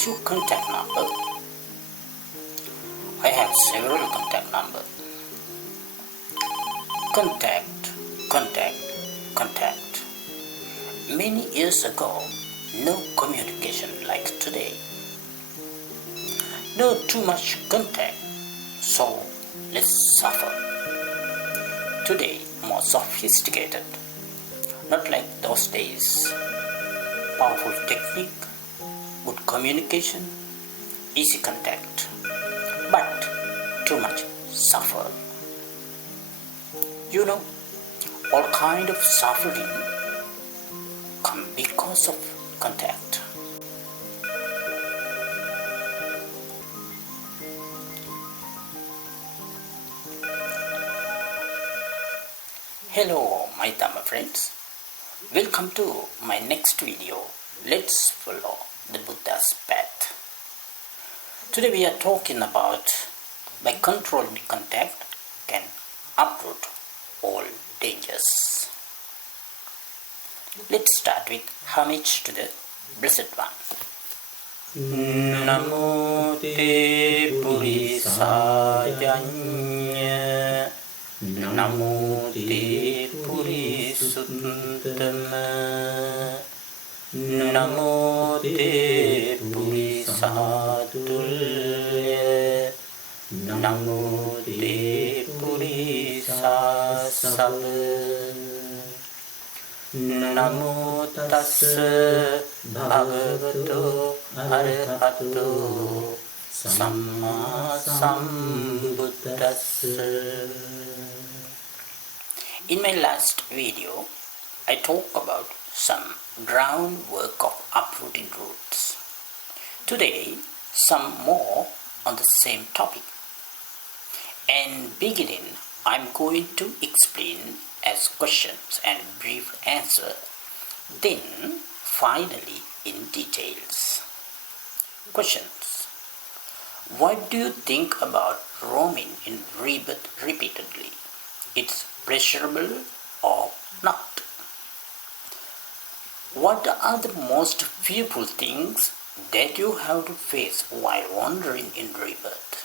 What's your contact number? I have several contact numbers. Contact. Many years ago, no communication like today. No too much contact, so less suffer. Today, more sophisticated. Not like those days. Powerful technique, good communication, easy contact. But too much suffer. You know, all kind of suffering come because of contact. Hello my Dhamma friends. Welcome to my next video. Let's follow the Buddha's path. Today we are talking about by controlling contact can uproot all dangers. Let's start with homage to the Blessed One. Namo te purisājanya, Namo te purisuttama, Namo te purisādulya, Namo te purisāsava, Namo tassa bhagavato arahato samma sambuddhassa. In my last video, I talked about some groundwork of uprooting roots. Today, some more on the same topic. And beginning, I'm going to explain as questions and brief answer, then finally in details. Questions. What do you think about roaming in rebirth repeatedly? It's pleasurable or not? What are the most fearful things that you have to face while wandering in rebirth?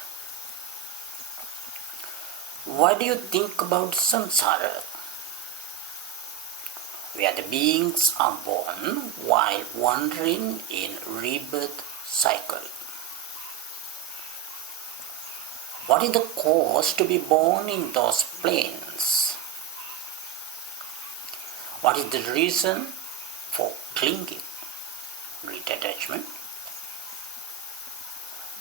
What do you think about samsara, where the beings are born while wandering in rebirth cycle? What is the cause to be born in those planes? What is the reason for clinging, detachment?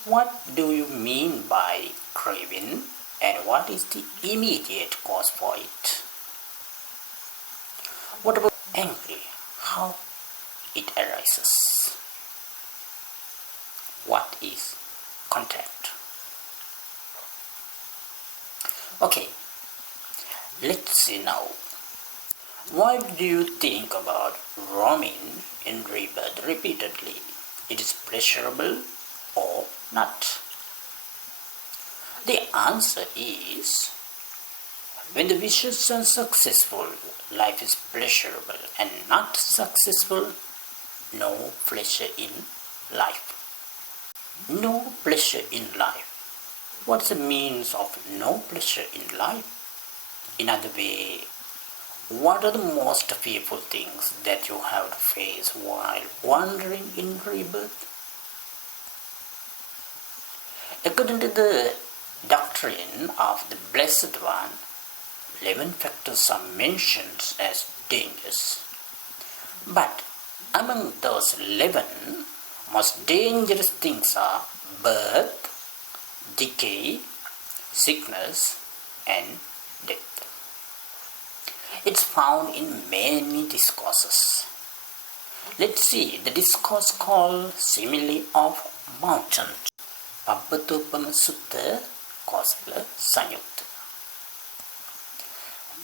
What do you mean by craving, and what is the immediate cause for it? What about angry? How it arises? What is contact? Okay, let's see now. What do you think about roaming in rebirth repeatedly? It is pleasurable or not? The answer is, when the wishes are successful, life is pleasurable, and not successful, no pleasure in life. No pleasure in life. What's the means of no pleasure in life? In other way, what are the most fearful things that you have to face while wandering in rebirth? According to the doctrine of the Blessed One, 11 factors are mentioned as dangers. But among those 11, most dangerous things are birth, decay, sickness, and death. It's found in many discourses. Let's see the discourse called Simile of Mountain, Pabbatuppama Sutta, Kosala Sanyutta.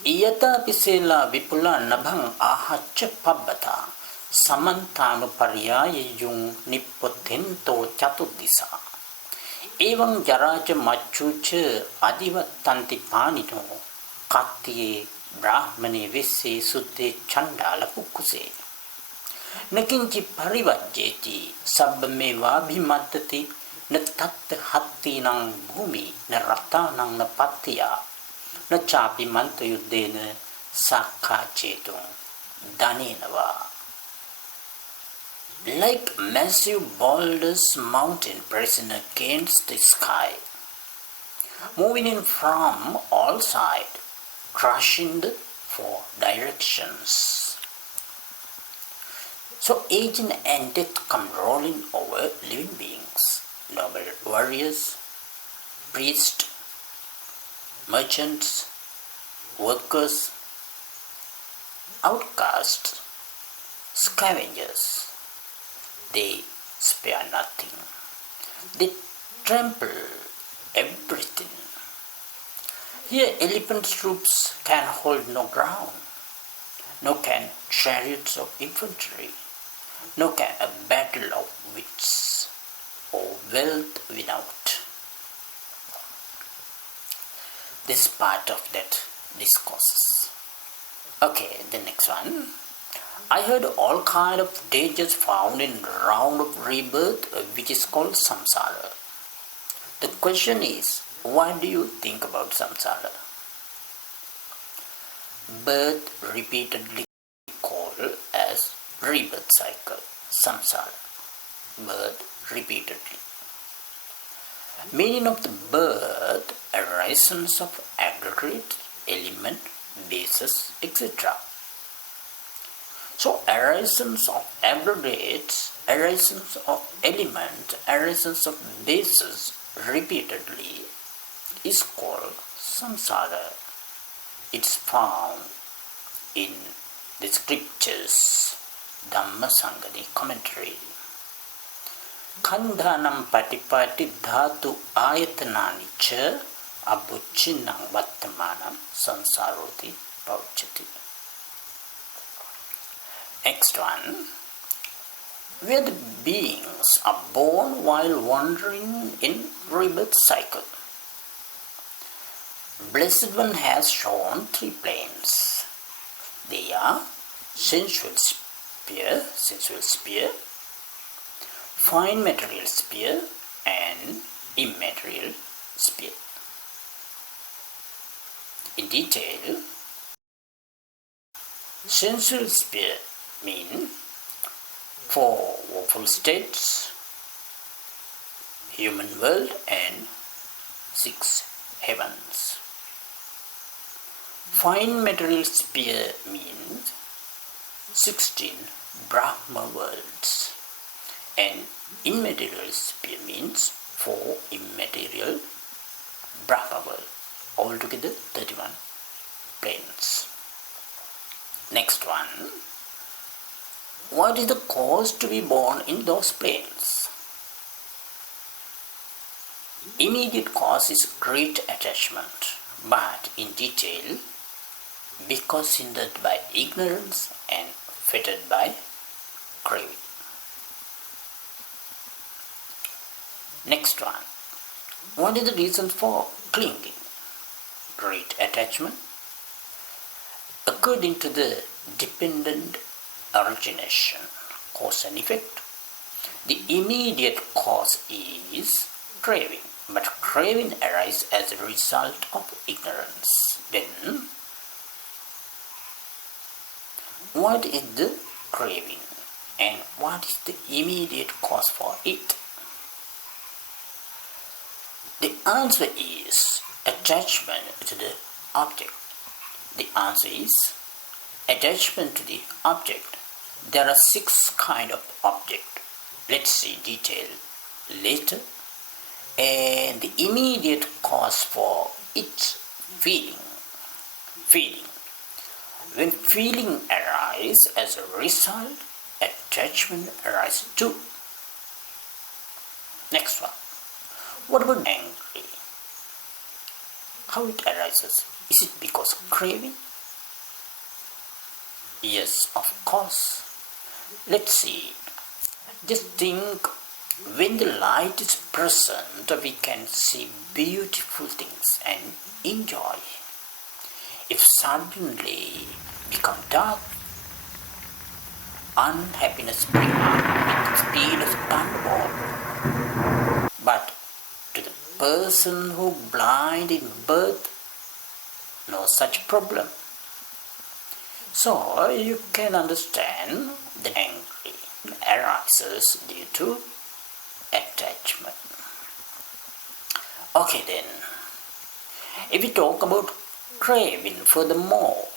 Iyata pisela vipula nabhang ahacca pabbata samantanu paryayayung nippotento chatudisa. Evam jaraja machucha adivattanti panino kattiye brahmane visse suddhe chandala pukkuse. न किञ्चित् परिवज्येति सर्वमेवाभिमद्यते न तत् हत्तीनां भूमि न रतानां न पत्या न चापि मन्त्रयुद्धेन साक्षाच्चेतुं धनेन वा. Like massive boulders mountain pressing against the sky, moving in from all sides, crushing the four directions. So aging and death come rolling over living beings, noble warriors, priests, merchants, workers, outcasts, scavengers. They spare nothing. They trample everything. Here elephant troops can hold no ground, nor can chariots of infantry, nor can a battle of wits or wealth without. This is part of that discourses. Okay, the next one. I heard all kind of dangers found in round of rebirth, which is called samsara. The question is, what do you think about samsara? Birth repeatedly called as rebirth cycle, samsara. Birth repeatedly. Meaning of the birth, arisings of aggregate, element, basis, etc. So arisings of aggregates, arisings of element, arisings of bases repeatedly is called samsara. It's found in the scriptures, Dhammasangani commentary. Kandhanam patipati dhatu ayatanani cha abhuchinam vattamanam sansaroti pauchati. Next one. Where the beings are born while wandering in rebirth cycle. Blessed One has shown 3 planes. They are sensual sphere, fine material sphere, and immaterial sphere. In detail, sensual sphere mean 4 woeful states, human world, and 6 heavens. Fine material sphere means 16 Brahma worlds, and immaterial sphere means 4 immaterial Brahma worlds. Altogether 31 planes. Next one. What is the cause to be born in those planes? Immediate cause is great attachment, but in detail, because hindered by ignorance and fettered by craving. Next one. What is the reason for clinging? Great attachment. According to the dependent origination, cause and effect, the immediate cause is craving, but craving arises as a result of ignorance. Then, what is the craving and what is the immediate cause for it? The answer is attachment to the object. The answer is attachment to the object. There are 6 kinds of object. Let's see detail later. And the immediate cause for its feeling. When feeling arises as a result, attachment arises too. Next one. What about angry? How it arises? Is it because of craving? Yes, of course. Let's see. Just think, when the light is present, we can see beautiful things and enjoy. If suddenly become dark, unhappiness spring up with the speed of a thunderbolt. But to the person who blind in birth, no such problem. So you can understand the anger arises due to attachment. Okay then, if we talk about craving furthermore,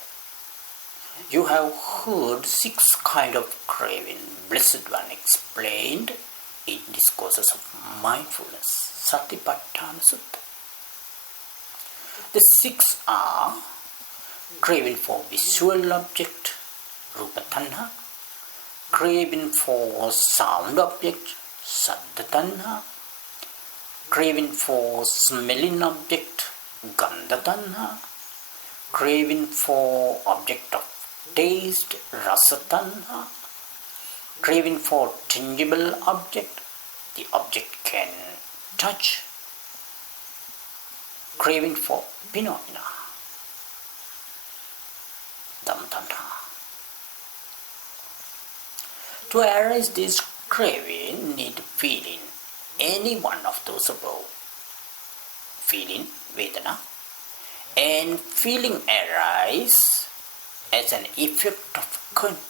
you have heard 6 kind of craving Blessed One explained in discourses of mindfulness, Satipatthana Sutta. The 6 are craving for visual object, Rupa Tanha, craving for sound object, Saddha Tanha, craving for smelling object, Gandha Tanha, craving for object of taste, Rasa Tanha, craving for tangible object, the object can touch, craving for phenomena, Dhamma Tanha. To arise this craving, need feeling any one of those above. Feeling, Vedana, and feeling arise as an effect of contact.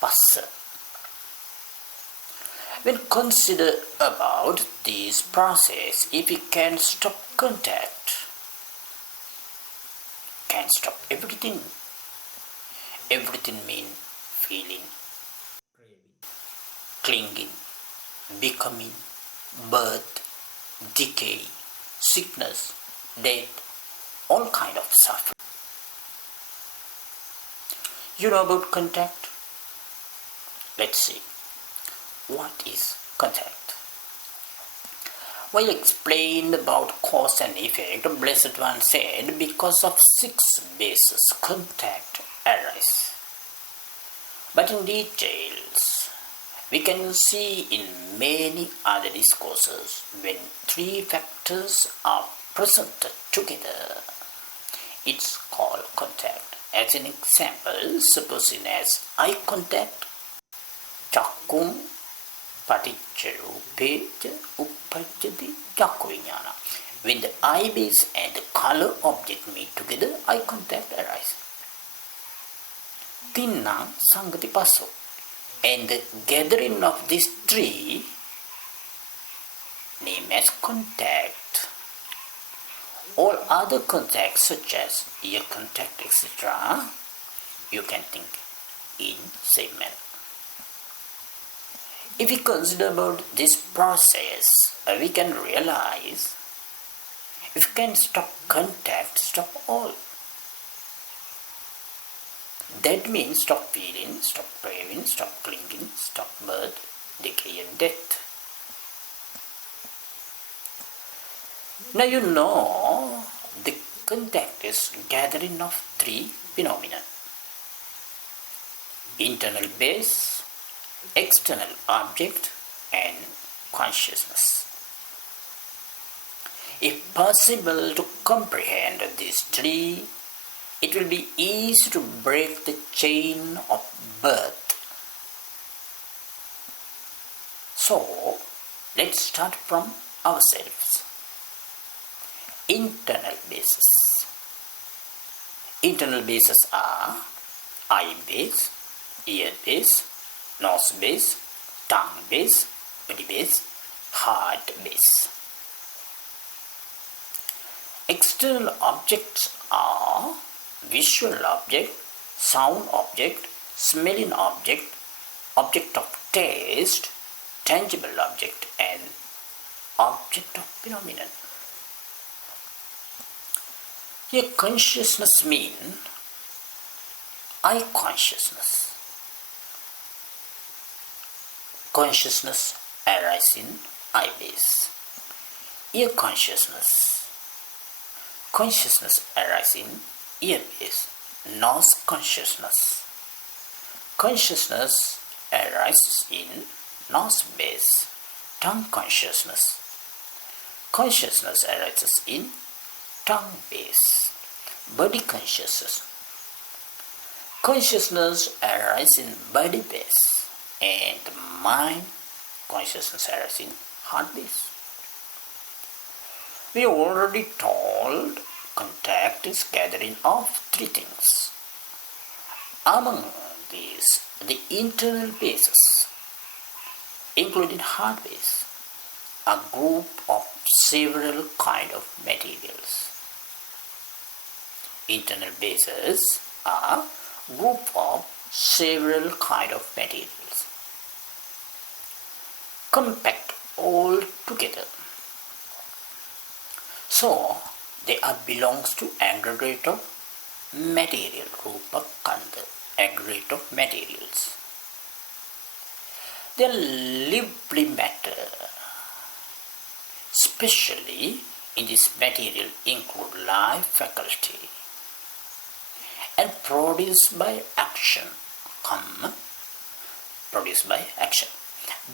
Passa. When consider about this process, if we can stop contact, can stop everything. Everything means feeling, clinging, becoming, birth, decay, sickness, death, all kind of suffering. You know about contact? Let's see. What is contact? While explained about cause and effect, Blessed One said, because of 6 bases contact arise. But in details, we can see in many other discourses when 3 factors are presented together, it's called contact. As an example, supposing as eye contact, chakkum paticcarupeja uppajjati chakku vijnana. When the eye base and the color object meet together, eye contact arises. Tinnam sangati passo. And the gathering of these 3 named as contact. All other contacts such as ear contact, etc., you can think in same manner. If we consider about this process, we can realize if we can stop contact, stop all. That means stop feeling, stop craving, stop clinging, stop birth, decay and death. Now you know the contact is gathering of 3 phenomena. Internal base, external object and consciousness. If possible to comprehend these 3, it will be easy to break the chain of birth. So, let's start from ourselves. Internal bases. Internal bases are eye base, ear base, nose base, tongue base, body base, heart base. External objects are visual object, sound object, smelling object, object of taste, tangible object and object of phenomenon. Here consciousness means eye consciousness. Consciousness arises in eye base. Ear consciousness. Consciousness arises in ear base. Nose consciousness. Consciousness arises in nose base. Tongue consciousness. Consciousness arises in tongue base. Body consciousness. Consciousness arises in body base and the mind consciousness arises in heart base. We already told contact is gathering of three things. Among these, the internal bases, including heart base, a group of several kind of materials. Internal bases are group of several kind of materials. Compact all together. So they are belongs to aggregate of material, rupa kanda, aggregate of materials. They are lively matter. Especially in this material include life faculty and produced by action, karma, produced by action.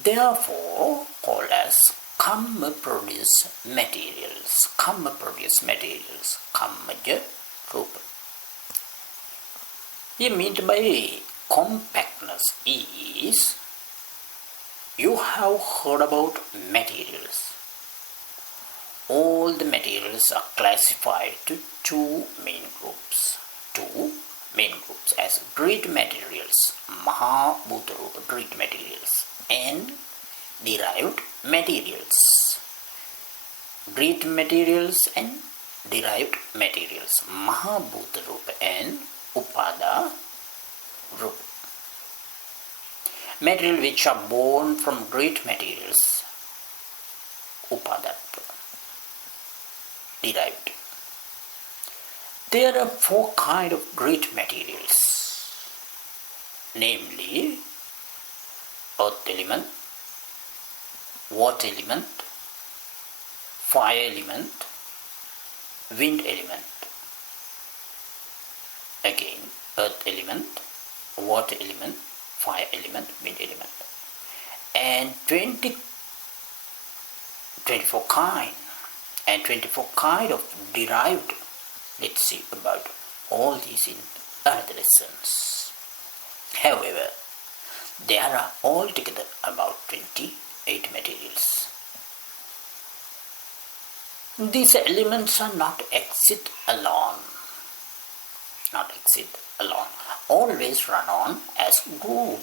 Therefore called as karma produce materials, karmaja rupa. Here meant by compactness is you have heard about materials. All the materials are classified to two main groups as great materials, Mahabhutarupa, great materials, and derived materials. Great materials and derived materials, Mahabhutarupa and Upada Rupa. Material which are born from great materials, Upadatva, derived. There are four kinds of great materials, namely earth element, water element, fire element, wind element. Again, earth element, water element, fire element, wind element. And 24 kind of derived. Let's see about all these in another lessons. However, there are altogether about 28 materials. These elements are not exist alone. Always run on as group.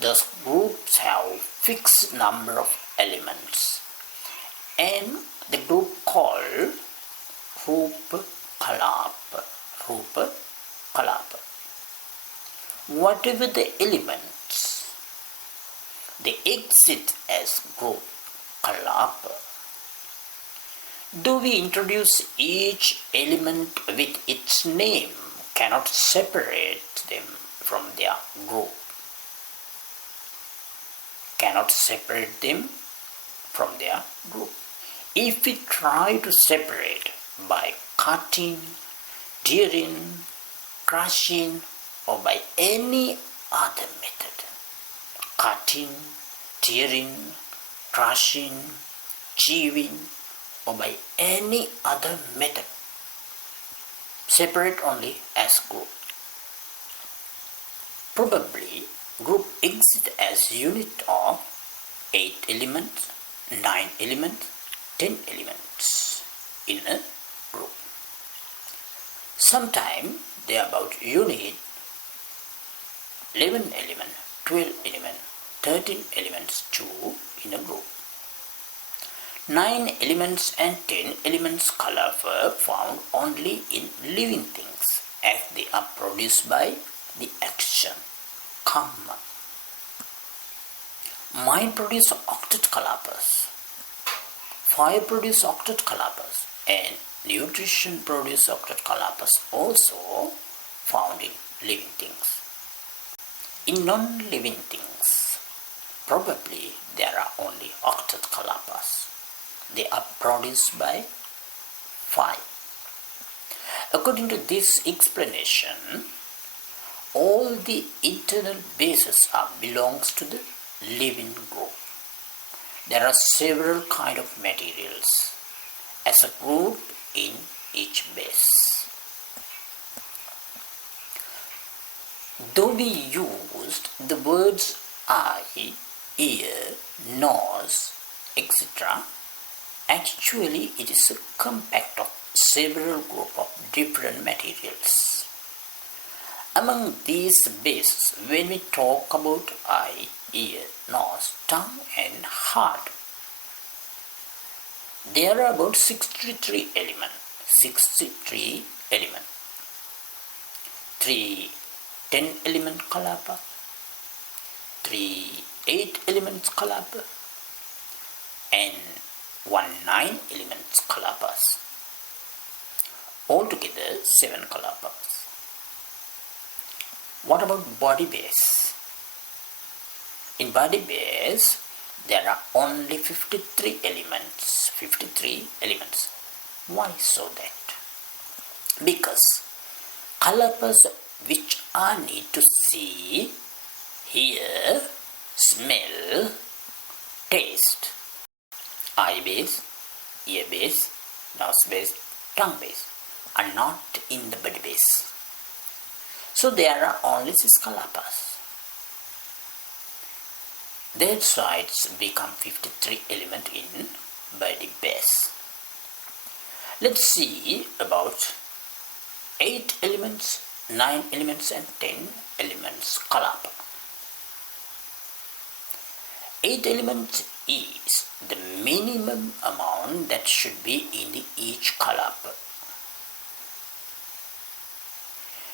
Thus groups have fixed number of elements. And the group called Rupa Kalapa. Whatever the elements, they exist as group Kalapa. Though we introduce each element with its name, cannot separate them from their group. If we try to separate by cutting, tearing, crushing, or by any other method, chewing, or by any other method, separate only as group. Probably group exists as unit of 8 elements, 9 elements, 10 elements in a group. Sometimes they are about unit 11 elements, 12 elements, 13 elements too in a group. 9 elements and 10 elements color were found only in living things as they are produced by the action, karma. Mind produces octet kalapas, fire produces octet kalapas, and nutrition produces octet kalapas also found in living things. In non-living things, probably there are only octet kalapas. They are produced by fire. According to this explanation, all the internal bases belongs to the living group. There are several kind of materials as a group in each base. Though we used the words eye, ear, nose, etc., actually it is a compact of several group of different materials. Among these bases, when we talk about eye, ear, nose, tongue and heart, there are about 63 elements. 63 elements. 3 10-element kalapa, 3 8-element kalapa, and 1 9-element kalapas. Altogether 7 kalapas. What about body base? In body base, there are only 53 elements. 53 elements. Why so that? Because kalapas which I need to see, hear, smell, taste, eye base, ear base, nose base, tongue base, are not in the body base. So there are only 6 kalapas. That's why it's become 53 element in body base. Let's see about 8 elements, 9 elements and 10 elements kalapa. 8 elements is the minimum amount that should be in each kalapa.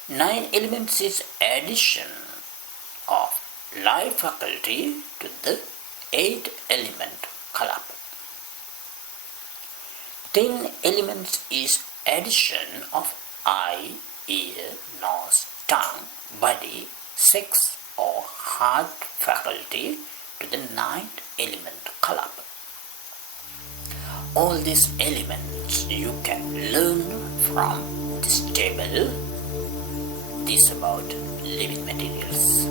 9 elements is addition of life faculty to the 8 element kalapa. 10 elements is addition of eye, ear, nose, tongue, body, sex or heart faculty to the 9th element kalapa. All these elements you can learn from this table. This about living materials.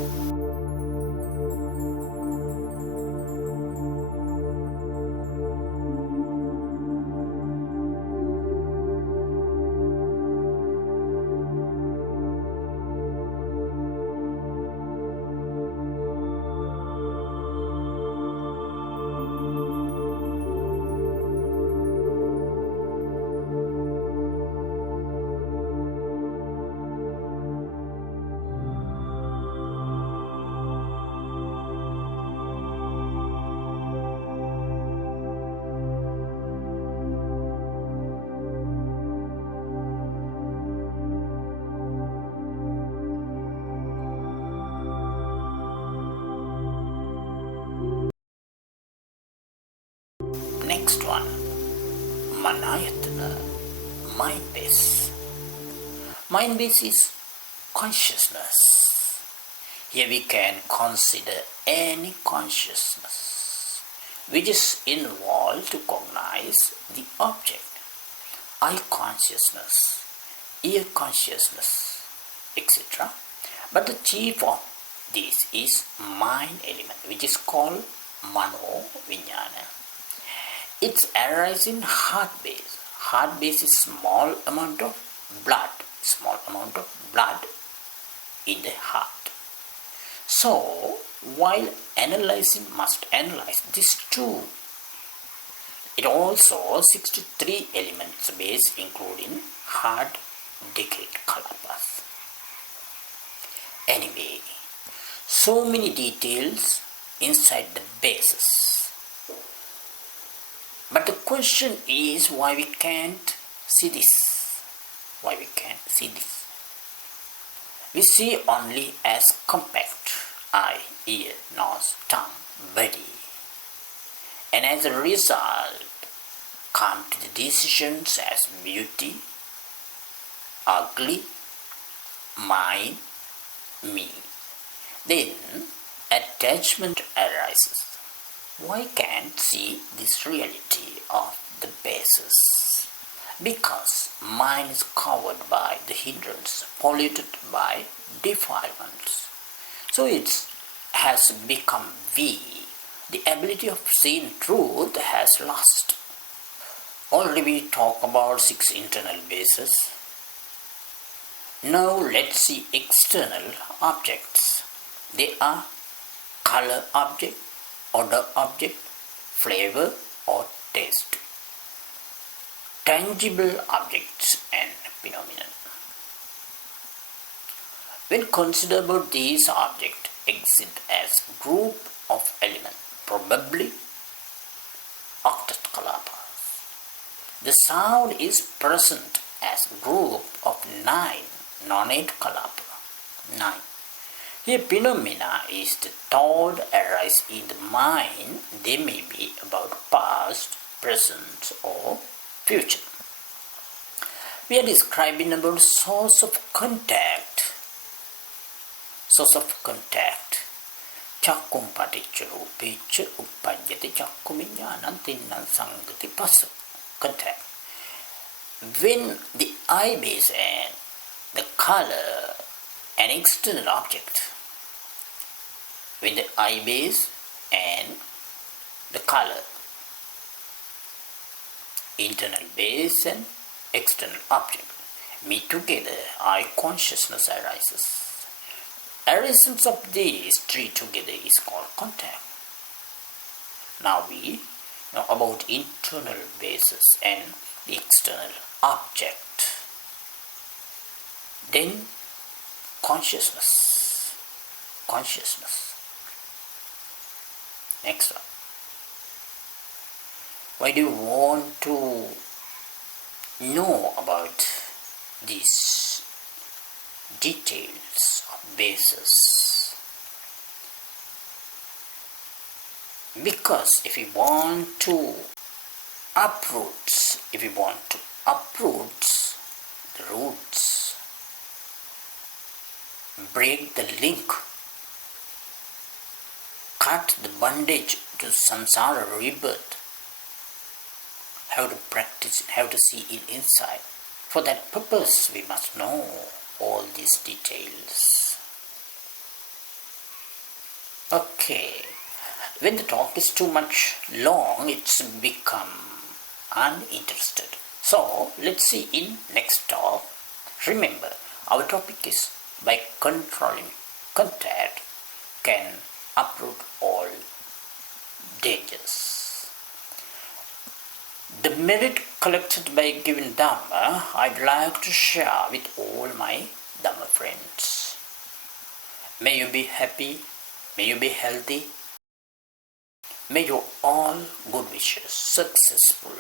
Next one, Manayatana, mind base. Mind base is consciousness. Here we can consider any consciousness which is involved to cognize the object. Eye consciousness, ear consciousness, etc. But the chief of this is mind element, which is called Mano Vijnana. It arises in heart base. Heart base is small amount of blood in the heart. So, while analyzing, must analyze this too. It also 63 elements base including heart decade kalapas. Anyway, so many details inside the bases. But the question is why we can't see this. Why we can't see this? We see only as compact eye, ear, nose, tongue, body. And as a result, come to the decisions as beauty, ugly, mine, me. Then attachment arises. Why can't see this reality of the basis? Because mind is covered by the hindrance, polluted by defilements. So it has become weak. The ability of seeing truth has lost. Already we talk about 6 internal bases. Now let's see external objects. They are color object, odor object, flavor or taste. Tangible objects and phenomena. When considered about these objects exist as group of elements, probably octet kalapas. The sound is present as group of 9 non-8 kalapa. 9. Here phenomena is the thought arise in the mind. They may be about past, present or future. We are describing about source of contact. Source of contact. Chakkum paticca rupicca uppajjati chakku viññānam tinnan sangati passa. Contact. When the eye base and the color an external object. When the eye base and the color, internal base and external object meet together, eye consciousness arises. Arrangement of these three together is called contact. Now we know about internal bases and the external object. Then consciousness. Consciousness. Next one. Why do you want to know about these details of bases? Because if we want to uproot the roots, break the link, cut the bondage to samsara rebirth, how to practice it, how to see it inside. For that purpose we must know all these details. Okay, when the talk is too much long, it's become uninterested. So let's see in next talk. Remember, our topic is by controlling contact can uproot all dangers. The merit collected by giving Dhamma, I'd like to share with all my Dhamma friends. May you be happy, may you be healthy, may your all good wishes successful.